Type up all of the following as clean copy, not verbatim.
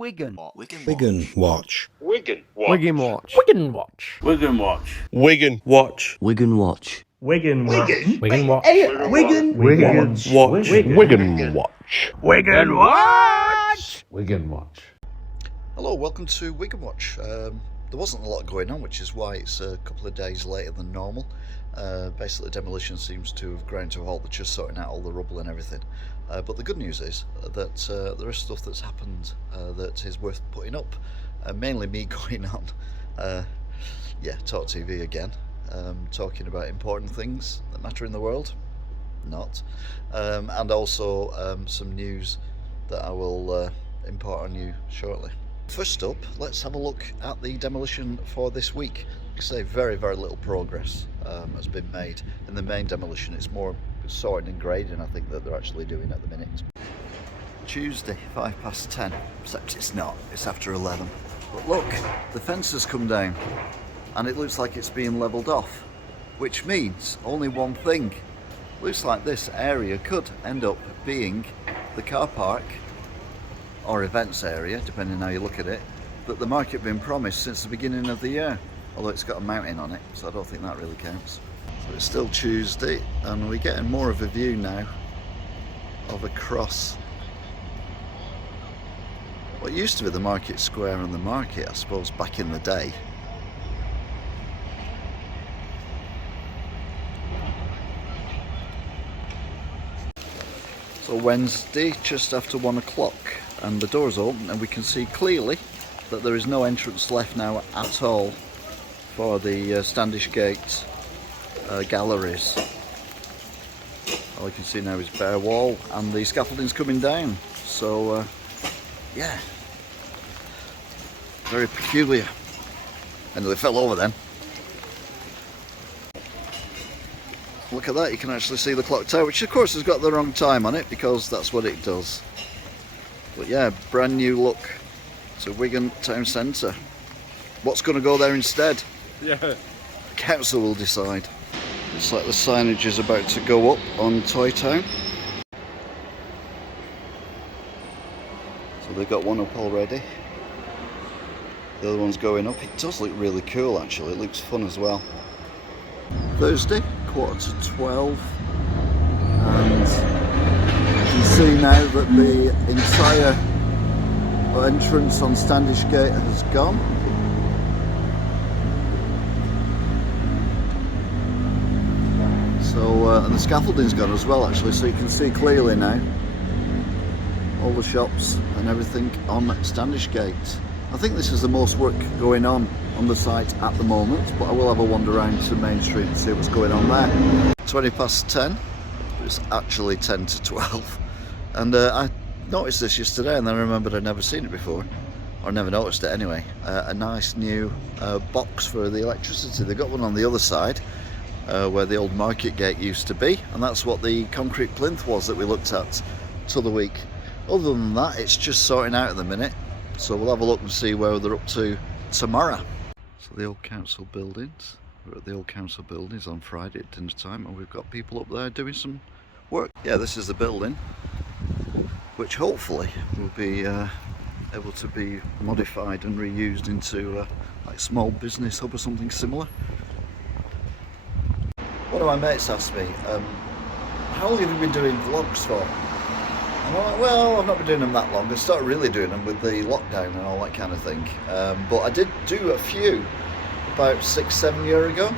Wigan. Wigan Watch. Wigan Watch. Wigan Watch. Wigan Watch. Wigan Watch. Wigan Watch. Wigan Watch. Wigan Watch. Wigan Watch. Wigan Watch. Wigan Watch. Wigan Watch. Wigan Watch. Hello, welcome to Wigan Watch. There wasn't a lot going on, which is why it's a couple of days later than normal. Basically, demolition seems to have ground to a halt. They're just sorting out all the rubble and everything. But the good news is that there is stuff that's happened that is worth putting up. Mainly me going on, TalkTV again, talking about important things that matter in the world. Not. And also some news that I will impart on you shortly. First up, let's have a look at the demolition for this week. Like I say, very little progress has been made in the main demolition. It's more sorting and grading, I think, that they're actually doing at the minute. Tuesday, 10:05, except it's not, it's after 11. But look, the fence has come down and it looks like it's being levelled off, which means only one thing. Looks like this area could end up being the car park or events area, depending on how you look at it, that the market been promised since the beginning of the year. Although it's got a mountain on it, so I don't think that really counts. So it's still Tuesday and we're getting more of a view now of across what used to be the market square and the market, I suppose, back in the day. So Wednesday, just after 1 o'clock, and the door's open and we can see clearly that there is no entrance left now at all for the Standish Gate galleries. All you can see now is bare wall and the scaffolding's coming down. So yeah, very peculiar. And they fell over then. Look at that, you can actually see the clock tower, which of course has got the wrong time on it because that's what it does. But yeah, brand new look to Wigan Town Centre. What's going to go there instead? Yeah. The council will decide. Looks like the signage is about to go up on Toy Town. So they've got one up already. The other one's going up. It does look really cool actually, it looks fun as well. Thursday, 11:45, and you can see now that the entire entrance on Standish Gate has gone. So, and the scaffolding's gone as well actually, so you can see clearly now all the shops and everything on Standish Gate. I think this is the most work going on the site at the moment, but I will have a wander around to Main Street and see what's going on there. 10:20, it's actually 10 to 12, and I noticed this yesterday and then I remembered I'd never seen it before, or never noticed it anyway. A nice new box for the electricity. They've got one on the other side where the old market gate used to be, and that's what the concrete plinth was that we looked at the other week. Other than that, it's just sorting out at the minute, so we'll have a look and see where they're up to tomorrow. So the old council buildings, we're at the old council buildings on Friday at dinner time, and we've got people up there doing some work. Yeah, this is the building, which hopefully will be able to be modified and reused into like small business hub or something similar. One of my mates asked me, how long have you been doing vlogs for? And I'm like, well, I've not been doing them that long. I started really doing them with the lockdown and all that kind of thing. But I did do a few about 6-7 years ago.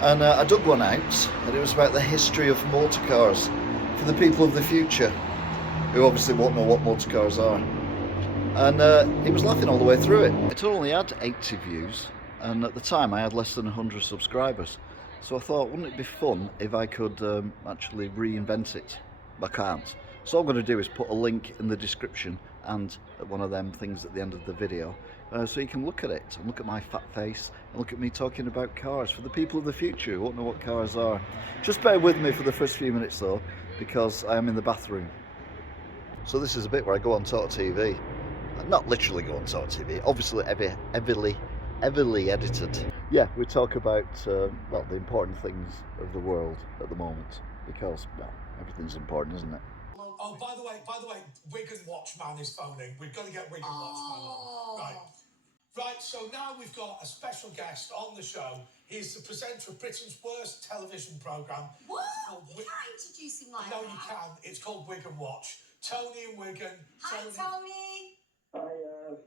And I dug one out, and it was about the history of motor cars for the people of the future, who obviously won't know what motor cars are. And he was laughing all the way through it. It only had 80 views, and at the time I had less than 100 subscribers. So I thought, wouldn't it be fun if I could actually reinvent it? But I can't. So all I'm going to do is put a link in the description and one of them things at the end of the video, so you can look at it and look at my fat face and look at me talking about cars for the people of the future who won't know what cars are. Just bear with me for the first few minutes though, because I am in the bathroom. So this is a bit where I go on TalkTV. Not literally go on TalkTV, obviously heavily edited. Yeah, we talk about well, the important things of the world at the moment, because well, everything's important, isn't it? Oh, by the way, Wigan Watch man is phoning. We've got to get Wigan Watch man on. Right, so now we've got a special guest on the show. He's the presenter of Britain's worst television programme. What? You can't introduce him like that. No, you can. It's called Wigan Watch. Tony and Wigan. Hi, Tony.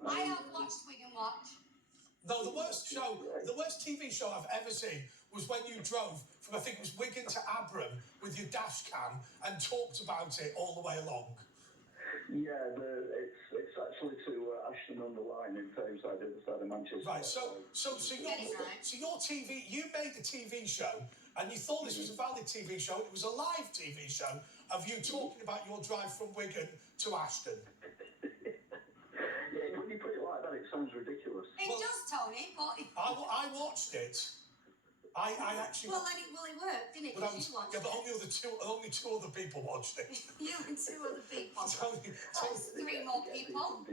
I have watched Wigan Watch. No, the worst TV show I've ever seen was when you drove from, I think it was Wigan to Abram with your dash cam and talked about it all the way along. Yeah, it's actually to Ashton-under-Lyne in Thameside, the other side of Manchester. Right, so your TV, you made the TV show, and you thought this was a valid TV show. It was a live TV show of you talking about your drive from Wigan to Ashton. Yeah, when you put it like that, it sounds ridiculous. It does, Tony, but... I watched it. I actually... Well, it worked, didn't it? But only two other people watched it. You and two other people. That's three more people.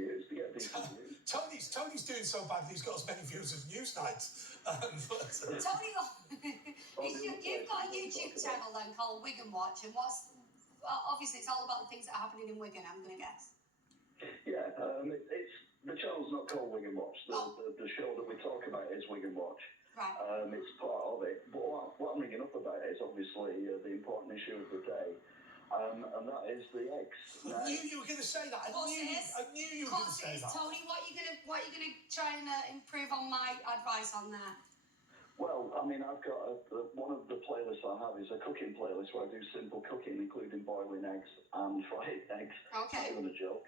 Tony's doing so badly, he's got as many views as Newsnight. Tony, you've got a YouTube channel then called Wigan Watch, and obviously it's all about the things that are happening in Wigan, I'm going to guess. Yeah, it's the channel's not called Wigan Watch. The show that we talk about is Wigan Watch. Right. It's part of it. But what I'm ringing up about is obviously the important issue of the day, and that is the eggs. I knew you were going to say that. I knew you were going to say that. Tony, what are you going to try and improve on my advice on there? Well, I mean, I've got one of the playlists I have is a cooking playlist where I do simple cooking, including boiling eggs and fried eggs. Okay. Not even a joke.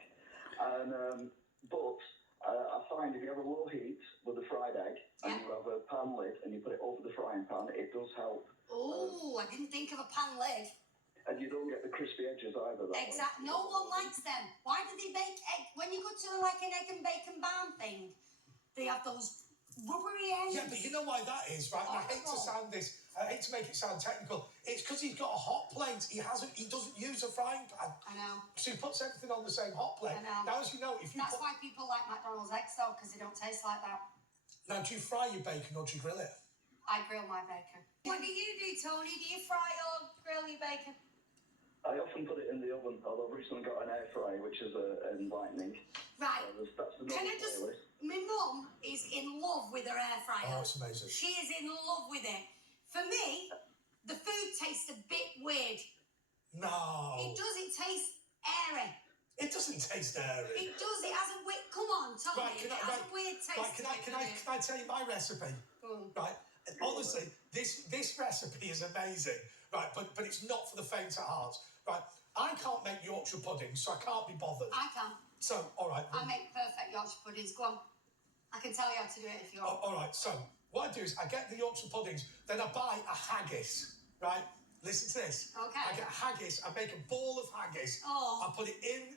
And but I find if you have a low heat with a fried egg and you have a pan lid and you put it over the frying pan, it does help. Oh, I didn't think of a pan lid. And you don't get the crispy edges either. Exactly. No one likes them. Why do they bake egg? When you go to like an egg and bacon barn thing, they have those rubbery eggs. Yeah, but you know why that is, right? And I hate to make it sound technical. It's because he's got a hot plate. He doesn't use a frying pan. I know. So he puts everything on the same hot plate. I know. Now, as you know, That's why people like McDonald's eggs though, because they don't taste like that. Now, do you fry your bacon or do you grill it? I grill my bacon. What do you do, Tony? Do you fry or grill your bacon? I often put it in the oven, although I've recently got an air fryer, which is enlightening. Right. That's the Can I just... My mum is in love with her air fryer. Oh, it's amazing. She is in love with it. For me, the food tastes a bit weird. No. It does. It tastes airy. It doesn't taste airy. It does. It has a weird... Come on, Tony. It has a weird taste. Right, can I tell you my recipe? Right. Honestly, this recipe is amazing. Right, but it's not for the faint at heart. Right. I can't make Yorkshire pudding, so I can't be bothered. I can. So, all right. I make perfect Yorkshire puddings. Go on. I can tell you how to do it if you want. All right. So, what I do is I get the Yorkshire puddings, then I buy a haggis. Right. Listen to this. Okay. I get haggis. I make a ball of haggis. Oh. I put it in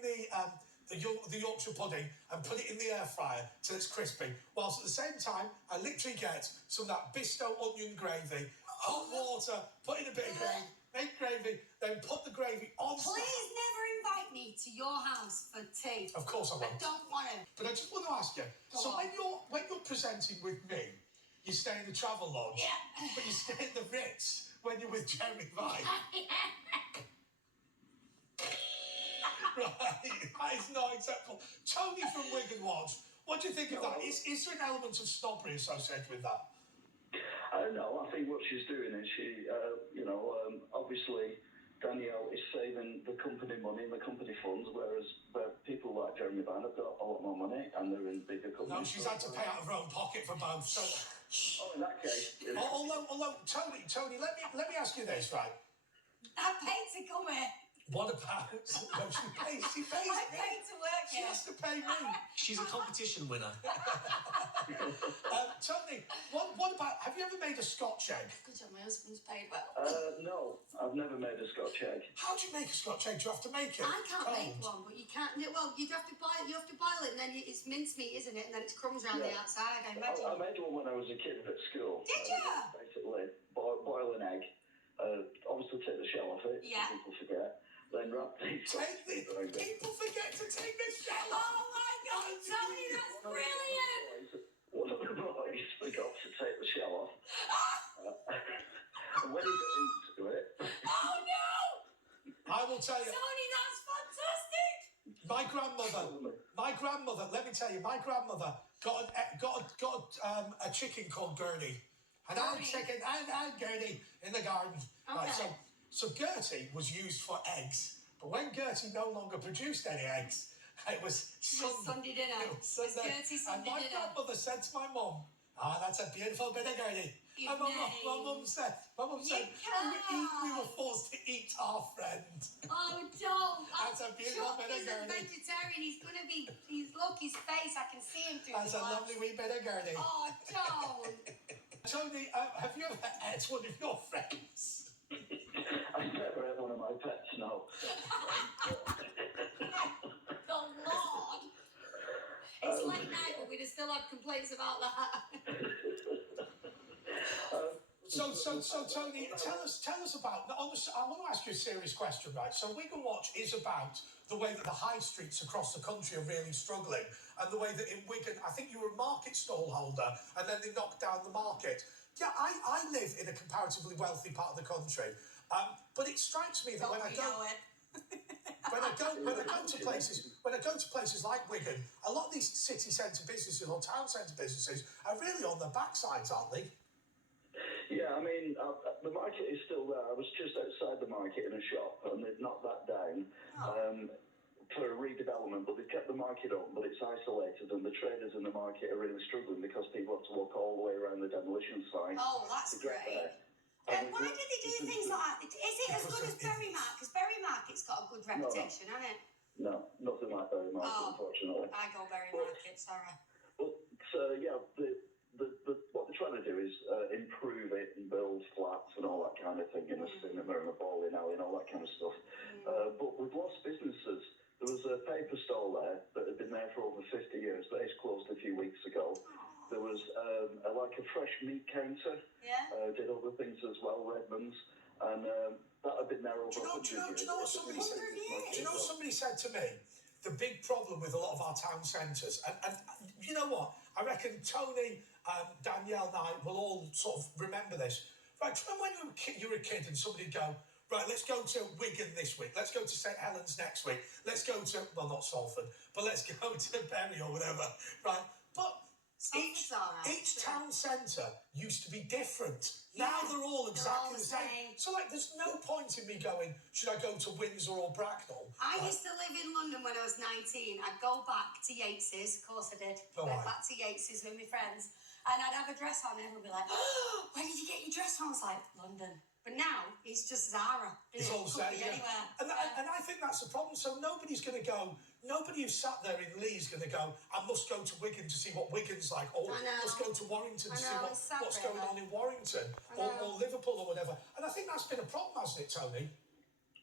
the Yorkshire pudding and put it in the air fryer till it's crispy. Whilst at the same time, I literally get some of that Bisto onion gravy, hot water, put in a bit of gravy, make gravy, then put the gravy on. Please never invite me to your house for tea. Of course I won't. I don't want to. But I just want to ask you. When you're presenting with me, you stay in the Travel Lodge, but you stay in the Ritz when you're with Jeremy Vine. Right, that is not acceptable. Tony from Wigan Watch, what do you think of that? Is there an element of snobbery associated with that? No, I think what she's doing is obviously Danielle is saving the company money and the company funds, whereas people like Jeremy Vine have got a lot more money and they're in bigger companies. No, she's had to pay out of her own pocket for both. So. In that case... Although, Tony, let me ask you this, right? I paid to come here. What about... No, she pays I paid to work She here. has to pay me. She's a competition winner. Tony, what about... Have you ever made a Scotch egg? Good job, my husband's paid well. No, I've never made a Scotch egg. How do you make a Scotch egg? Do you have to make it? I can't make one, but you can't... Well, you'd have to boil it, and then it's mincemeat, isn't it? And then it's crumbs around the outside, I imagine. I made one when I was a kid at school. Did you? Basically, boil an egg. Obviously take the shell off it. Yeah. People forget. Then wrap the... People forget to take the shell off. Oh my God, Tony, that's brilliant! One of the boys forgot to take the shell off. And when he got into it... Oh no! I will tell you. Tony, that's fantastic. My grandmother. Let me tell you, my grandmother got a chicken called Gertie, and I had chicken and Gertie in the garden. Okay. Right, so Gertie was used for eggs, but when Gertie no longer produced any eggs, it was Sunday dinner. It was Sunday. Gertie Sunday And my dinner. grandmother said to my mum, that's a beautiful bit of Gertie. And my mum said, we were forced to eat our friend. Oh, don't. That's a beautiful bit of He's a Gertie. vegetarian. He's going to be, look, his face, I can see him through That's the a glass. lovely wee bit of Gertie. Oh, don't. Tony, have you ever ate one of your friends? I've never had one of my pets, no. The Lord. It's late night, but we'd have still had complaints about that. So Tony, tell us about. I want to ask you a serious question, right? So Wigan Watch is about the way that the high streets across the country are really struggling, and the way that in Wigan, I think you were a market stall holder, and then they knocked down the market. Yeah, I live in a comparatively wealthy part of the country, but it strikes me that when I go to places like Wigan, a lot of these city centre businesses or town centre businesses are really on their backsides, aren't they? Yeah, I mean, the market is still there. I was just outside the market in a shop, and they've knocked that down for a redevelopment, but they've kept the market up, but it's isolated, and the traders in the market are really struggling because people have to walk all the way around the demolition site. Oh, that's great. And why do they do things like that? Is it as good as Berry Market? Because Berry Market's got a good reputation, hasn't it? No, nothing like Berry Market, unfortunately. I go Berry Market, sorry. But, yeah, what they're trying to do is improve it and build flats and all that kind of thing, in a cinema and a bowling alley and all that kind of stuff. But we've lost businesses. There was a paper stall there that had been there for over 50 years, but it's closed a few weeks ago. There was like a fresh meat counter. Yeah. Did other things as well, Redmond's, and that had been there over 100 years. Do you know what somebody said? Do you know what somebody said to me? The big problem with a lot of our town centres, and you know what? I reckon Tony, Danielle and I will all sort of remember this. Right, do you remember when you were a kid and somebody'd go, right, let's go to Wigan this week, let's go to St Helens next week, let's go to, well, not Salford, but let's go to Bury or whatever, right? But each town centre used to be different. Yeah, now they're all exactly the the same. So, like, there's no point in me going, should I go to Windsor or Bracknell? I used to live in London when I was 19. I'd go back to Yates's, of course I did. Went back to Yates's with my friends. And I'd have a dress on and everyone would be like, oh, where did you get your dress from? I was like, London. But now, it's just Zara. It's all the same, yeah. Anywhere. And I think that's the problem. So nobody's going to go, nobody who sat there in Lee's going to go, I must go to Wigan to see what Wigan's like, or must go to Warrington to see what's going on in Warrington, or Liverpool or whatever. And I think that's been a problem, hasn't it, Tony?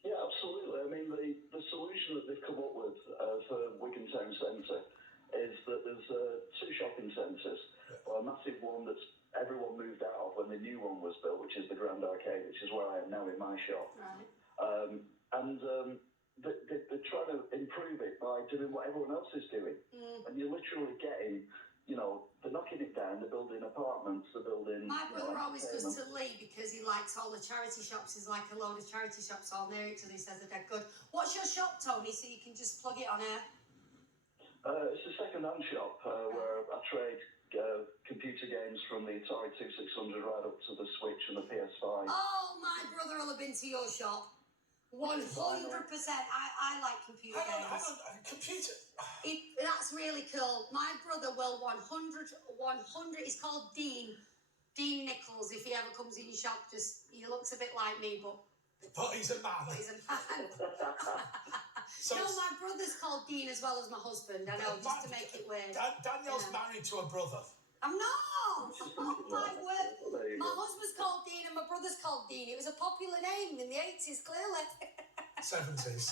Yeah, absolutely. I mean, the solution that they've come up with for Wigan Town Centre is that there's two shopping centres. A massive one that's everyone moved out of when the new one was built, which is the Grand Arcade, which is where I am now in my shop. Right. They're trying to improve it by doing what everyone else is doing. And you're literally getting, you know, they're knocking it down, they're building apartments, they're building... My brother always goes to Lee because he likes all the charity shops. There's like a load of charity shops all near each other. He says they're dead good. What's your shop, Tony, so you can just plug it on air? It's a second-hand shop where I trade computer games from the Atari 2600 right up to the Switch and the PS5. Oh, my brother will have been to your shop. 100%. I like computer games. Hang on, computer... That's really cool. My brother will 100, he's called Dean Nichols. If he ever comes in your shop, he looks a bit like me, but he's a man. So no, my brother's called Dean as well as my husband. I know, just to make it weird. Danielle's married to a brother. I'm not. Oh my word. My husband's called Dean and my brother's called Dean. It was a popular name in the 80s, clearly. 70s.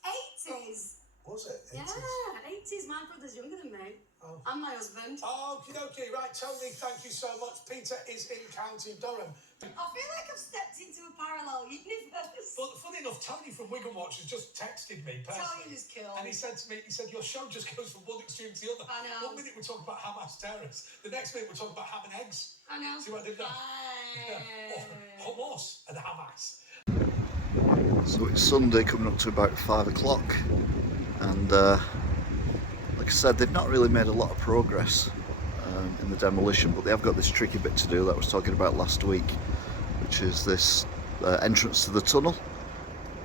80s. Was it? 80s? Yeah, 80s. My brother's younger than me. Oh. And my husband. Okay. Right, Tony, thank you so much. Peter is in County Durham. I feel like I've stepped into a parallel universe. But funny enough, Tony from Wigan Watch has just texted me personally. Tony was cool. And he said to me, your show just goes from one extreme to the other. I know. 1 minute we're talking about Hamas terrorists. The next minute we're talking about ham and eggs. I know. See what I did there? Bye. Hummus and Hamas. So it's Sunday coming up to about 5 o'clock, and like I said, they've not really made a lot of progress in the demolition, but they have got this tricky bit to do that I was talking about last week, which is this entrance to the tunnel.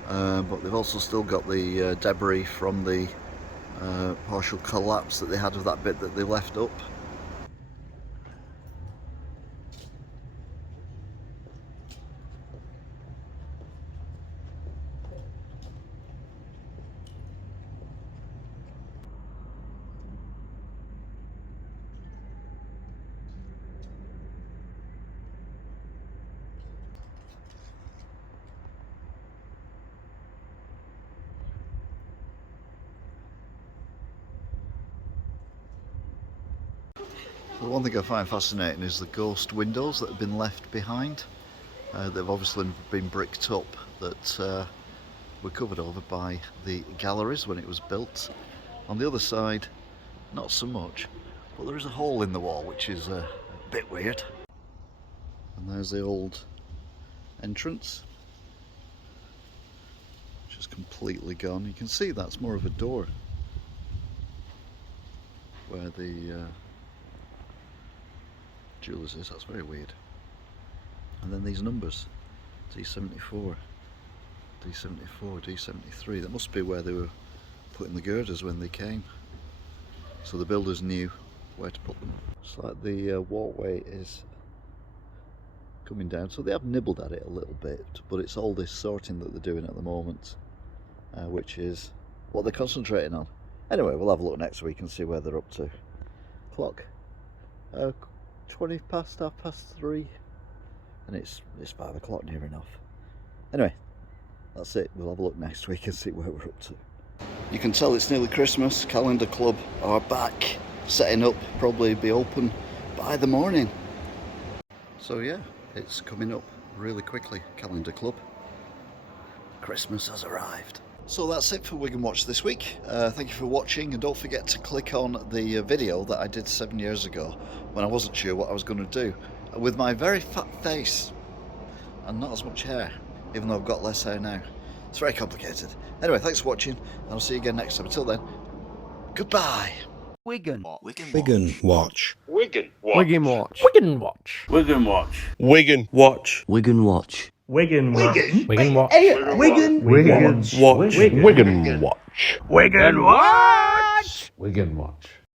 But they've also still got the debris from the partial collapse that they had of that bit that they left up. The one thing I find fascinating is the ghost windows that have been left behind. They've obviously been bricked up, that were covered over by the galleries when it was built. On the other side, not so much, but there is a hole in the wall which is a bit weird. And there's the old entrance, which is completely gone. You can see that's more of a door where the jewellers is. That's very weird. And then these numbers, D74, D74, D73, that must be where they were putting the girders when they came. So the builders knew where to put them. It's like the walkway is coming down, so they have nibbled at it a little bit, but it's all this sorting that they're doing at the moment, which is what they're concentrating on. Anyway, we'll have a look next week and see where they're up to. Clock, 20 past, 3:30, and it's 5 o'clock near enough. Anyway, that's it. We'll have a look next week and see where we're up to. You can tell it's nearly Christmas. Calendar Club are back, setting up, probably be open by the morning. So yeah, it's coming up really quickly, Calendar Club. Christmas has arrived. So that's it for Wigan Watch this week. Thank you for watching, and don't forget to click on the video that I did 7 years ago when I wasn't sure what I was going to do with my very fat face and not as much hair, even though I've got less hair now. It's very complicated. Anyway, thanks for watching, and I'll see you again next time. Until then, goodbye. Wigan Watch. Wigan Watch. Wigan Watch. Wigan Watch. Wigan Watch. Wigan Watch. Wigan Watch. Wigan Watch. Wigan Watch. Wigan Watch. Wigan Watch. Wigan Watch. Wigan Watch. Wigan Watch. Wigan Watch.